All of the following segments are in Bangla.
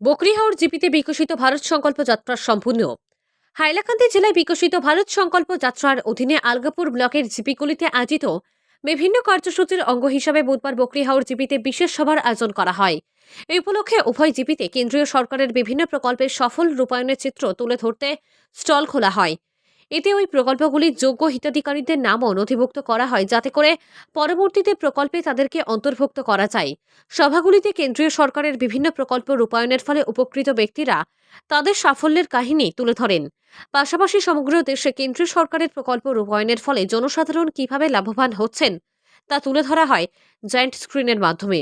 বকরিহাওর জিপিতে বিকশিত ভারত সংকল্প যাত্রা সম্পূর্ণ। হাইলাকান্দি জেলায় বিকশিত ভারত সংকল্প যাত্রার অধীনে আলগাপুর ব্লকের জিপিগুলিতে আয়োজিত বিভিন্ন কার্যসূচির অঙ্গ হিসাবে বুধবার বকরিহাওর জিপিতে বিশেষ সভার আয়োজন করা হয়। এই উপলক্ষে উভয় জিপিতে কেন্দ্রীয় সরকারের বিভিন্ন প্রকল্পের সফল রূপায়ণের চিত্র তুলে ধরতে স্টল খোলা হয়। এতে ওই প্রকল্পগুলির যোগ্য হিতাধিকারীদের নামও নথিভুক্ত করা হয়, যাতে করে পরবর্তীতে প্রকল্পে তাদেরকে অন্তর্ভুক্ত করা যায়। সভাগুলিতে কেন্দ্রীয় সরকারের বিভিন্ন প্রকল্প রূপায়ণের ফলে উপকৃত ব্যক্তিরা তাদের সাফল্যের কাহিনী তুলে ধরেন। পাশাপাশি সমগ্র দেশে কেন্দ্রীয় সরকারের প্রকল্প রূপায়ণের ফলে জনসাধারণ কিভাবে লাভবান হচ্ছেন তা তুলে ধরা হয় জায়ান্ট স্ক্রিনের মাধ্যমে।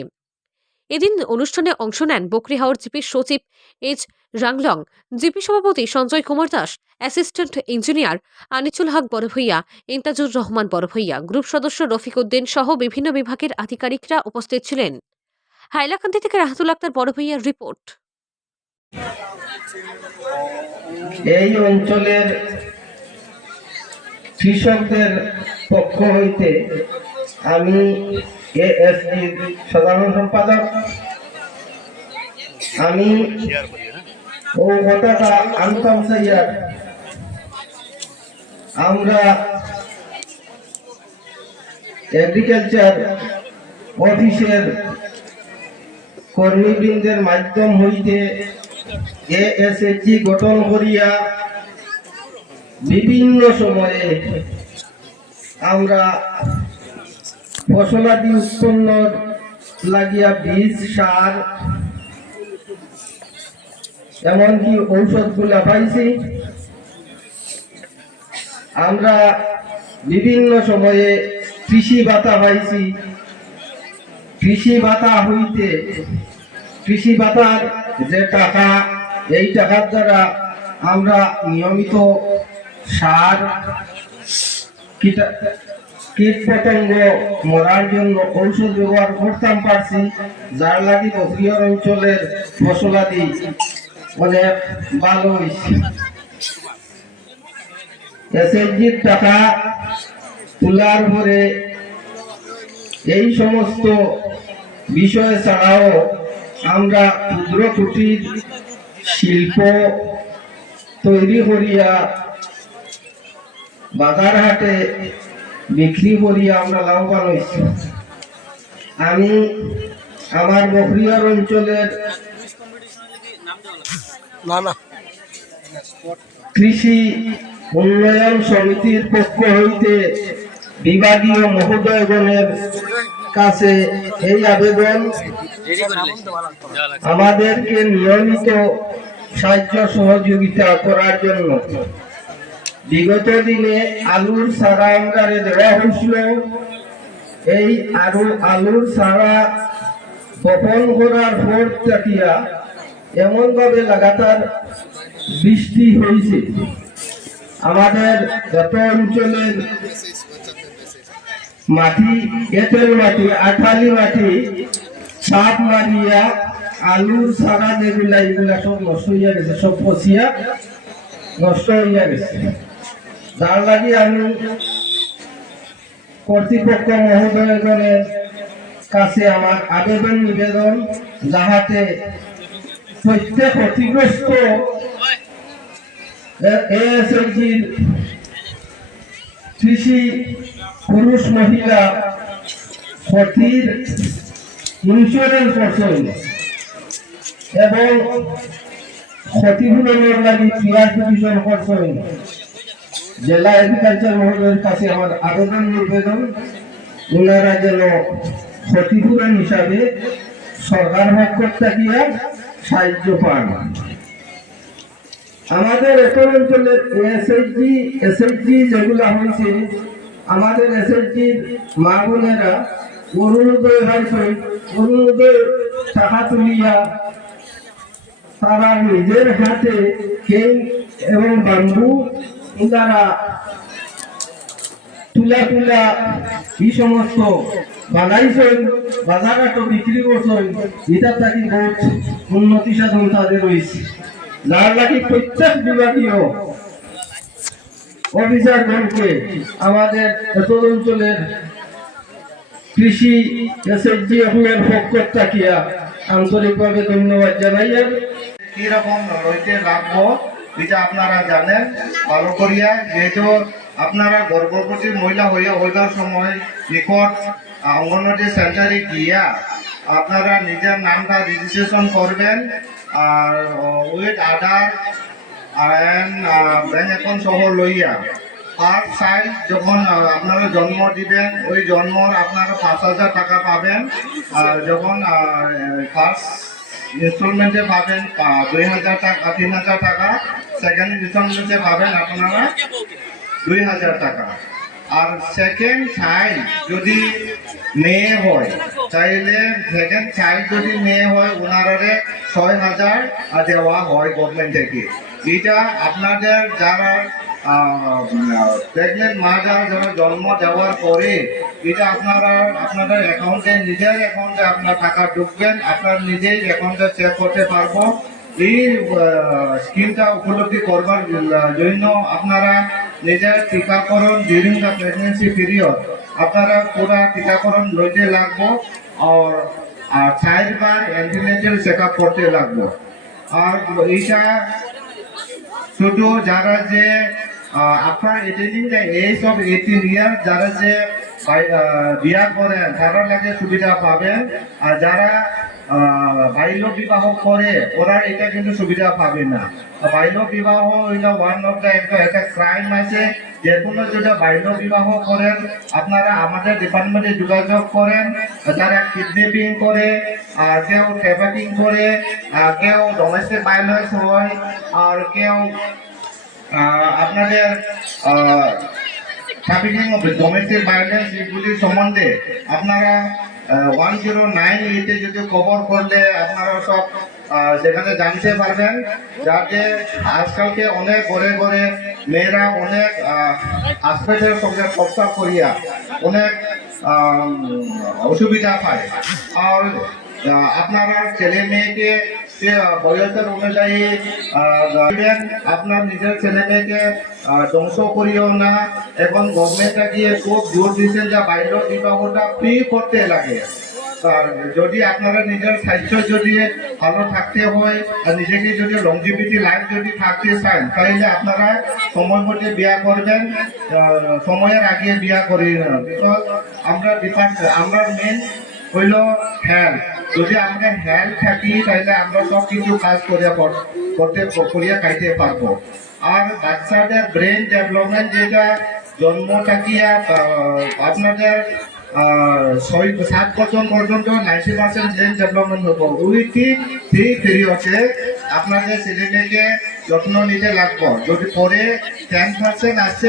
এদিন অনুষ্ঠানে অংশ নেন বকরিহাওর জিপির সচিব এইচ রাংলং, জিপি সভাপতি সঞ্জয় কুমার দাস, অ্যাসিস্ট্যান্ট ইঞ্জিনিয়ার আনিচুল হক বড় ভূঁইয়া, ইন্তাজুর রহমান বড় ভূঁইয়া, গ্রুপ সদস্য রফিক উদ্দিন সহ বিভিন্ন বিভাগের আধিকারিকরা উপস্থিত ছিলেন। হাইলাকান্দি থেকে রাহাতুল আক্তার বড় ভূঁইয়ার রিপোর্ট। এই অঞ্চলের কৃষকদের পক্ষ হইতে আমি এএসজির সাধারণ সম্পাদক, আমি ও কথাটা আনতাম সাইয়ার, আমরা এগ্রিকালচার অফিসের কর্মীবৃন্দের মাধ্যম হইতে এএসএসজি গঠন করিয়া বিভিন্ন সময়ে আমরা ফসলাদি উৎপন্ন লাগিয়া বীজ, সার, এমনকি ঔষধগুলা পাইছি। আমরা বিভিন্ন সময়ে কৃষি ভাতা পাইছি। কৃষি ভাতা হইতে কৃষি ভাতার যে টাকা, এই টাকার দ্বারা আমরা নিয়মিত সার, কীট পতঙ্গ মরার জন্য ঔষধ ব্যবহার করতাম পারছি, যার লাগি বকরিহাওর অঞ্চলের ফসলাদি অনেক ভালো হয়েছে। এসএসজির টাকা তোলার পরে এই সমস্ত বিষয় ছাড়াও আমরা ক্ষুদ্র কুটির শিল্প তৈরি করিয়া বাজার হাটে বিক্রি করিয়া আমরা লাভবান হয়েছি। আমি আমার বকরিহাওর অঞ্চলের কৃষি উন্নয়ন সমিতির পক্ষ হইতে বিভাগীয় মহোদয়গণের কাছে এই আবেদন, আমাদেরকে নিয়মিত সাহায্য সহযোগিতা করার জন্য। বিগত দিনে আলুর সারা আমরা দেওয়া হয়েছিল। এই আলুর সারা বপন করার পর থাকিয়া এমন ভাবে লাগাতার বৃষ্টি হয়েছে, আমাদের যত অঞ্চলের মাটি, এঁটেল মাটি, আঠালি মাটি সাপ মারিয়া আলুর সারা যেগুলা, এগুলা সব নষ্ট হইয়া গেছে, সব পচিয়া নষ্ট হইয়া গেছে। যার লাগি আমি কর্তৃপক্ষ মহোদয়গণের কাছে আমার আবেদন নিবেদন, যাহাতে প্রত্যেক ক্ষতিগ্রস্ত এএসএসজির কৃষি পুরুষ মহিলা ক্ষতির ইন্স্যুরেন্স করছেন এবং ক্ষতিপূরণের লাগি ক্লিয়ার পিটিশন করছেন। জেলা এগ্রিকালচার মহোদয়ের কাছে আমার আবেদন নিবেদন, ওনারা যেন ক্ষতিপূরণ হিসাবে সরকার পক্ষ থেকে সাহায্য পান। আমাদের এখন অঞ্চলের এসএসজি যেগুলো হয়েছে, আমাদের এসএসজির মা বোনেরা অরুণোদয় হয়েছে, অরুণোদয় টাকা তুলিয়া তারা নিজের হাতে কেন এবং বাম্বু ওনারা তুলা এই সমস্ত বানাইছেন, বাজারহাট বিক্রি করছেন। এটা থাকি বহুত উন্নতি সাধন তাদের রয়েছে, যার লাগি প্রত্যেক বিভাগীয় অফিসারগণকে আমাদের এত অঞ্চলের কৃষি এসএসজি অফিসের পক্ষ থাকিয়া আন্তরিকভাবে ধন্যবাদ জানাই। আর কিরকম রইতে রাখবো এটা আপনারা জানেন ভালো করিয়া, যেহেতু আপনারা গর্ভবতী মহিলা হইবার সময় নিকট অঙ্গনওয়াড়ি সেন্টারে গিয়া আপনারা নিজের নামটা রেজিস্ট্রেশন করবেন, আর with Aadhaar and bank account সহ লইয়া ফার্স্ট সাইড যখন আপনারা জন্ম দিবেন ওই জন্মর আপনারা 5,000 টাকা পাবেন, আর যখন ফার্স্ট ইনস্টলমেন্টে পাবেন 2,000 টাকা, 3,000 টাকা, সেকেন্ড ইনস্টলমেন্টে পাবেন আপনারা 2,000 টাকা। আর সেকেন্ড চাইল্ড যদি মেয়ে হয় তাইলে সেকেন্ড চাইল্ড যদি মেয়ে হয় ওনারে 6,000 দেওয়া হয় গভর্নমেন্ট থেকে। এটা আপনাদের যারা প্রেগনেন্ট মা যারা জন্ম দেওয়ার পরে এটা আপনাদের অ্যাকাউন্টে, নিজের অ্যাকাউন্টে আপনার টাকা ঢুকবেন, আপনার নিজেই অ্যাকাউন্টে চেক করতে পারবো। এই স্কিমটা উপলব্ধি করবার জন্য আপনারা নিজের টিকাকরণ ডিউরিং দ্য প্রেগনেন্সি পিরিয়ড আপনারা পুরা টিকাকরণ লইতে লাগবো, আর 4 বার অ্যান্টিনেটাল চেক আপ করতে লাগবো। আর এইটা শুধু যারা যে আপনার এটেন্ডিং দ্য এজ অফ 18 ইয়ার যারা যে বিয়া করেন তারা লাগে সুবিধা পাবেন, আর যারা বাল্য বিবাহ করে ওরা এটা কিন্তু সুবিধা পাবে না। বাল্য বিবাহ হইল ওয়ান অফ দ্য একটা ক্রাইম আছে। যে কোনো যদি বাল্য বিবাহ করেন আপনারা আমাদের ডিপার্টমেন্টে যোগাযোগ করেন। যারা কিডন্যাপিং করে, কেউ ট্রাফিকিং করে, কেউ ডোমেস্টিক ভায়োলেন্স হয়, আর কেউ আপনাদের ট্রাফিকিং অফ ডোমেস্টিক ভায়োলেন্স এগুলির সম্বন্ধে আপনারা 1098-এ যদি খবর করলে আপনারা সব সেখানে জানতে পারবেন। যাতে আজকালকে অনেক ঘরে ঘরে মেয়েরা অনেক হাসপাতালের সঙ্গে প্রস্তাব করিয়া অনেক অসুবিধা পায়। আর আপনারা ছেলে মেয়েকে বয়সের অনুযায়ী দিবেন, আপনার নিজের ছেলে মেয়েকে ধ্বংস করিও না। এখন গভর্নমেন্টটা গিয়ে খুব জোর দিচ্ছেন যে বাল্য বিবাহটা ফ্রি করতে লাগে। আর যদি আপনারা নিজের স্বাস্থ্য যদি ভালো থাকতে হয় আর নিজেকে যদি লংজিভিটি লাইফ যদি থাকতে চান তাহলে আপনারা সময় মধ্যে বিয়া করবেন, সময়ের আগে বিয়া করি না। বিকজ আমরা মেন হইল হেলথ। যদি আমরা হেলথ থাকি তাহলে আমরা সব কিছু কাজ করিয়া খাইতে পারবো। আর বাচ্চাদের ব্রেন ডেভেলপমেন্ট যেটা জন্ম থাকিয়া আপনাদের 7 বছর পর্যন্ত 90% ব্রেন ডেভেলপমেন্ট হবো। ওই ঠিক পিরিয়ডে আপনাদের ছেলে মেয়েকে যত্ন নিতে লাগবো। যদি পরে 10% আসছে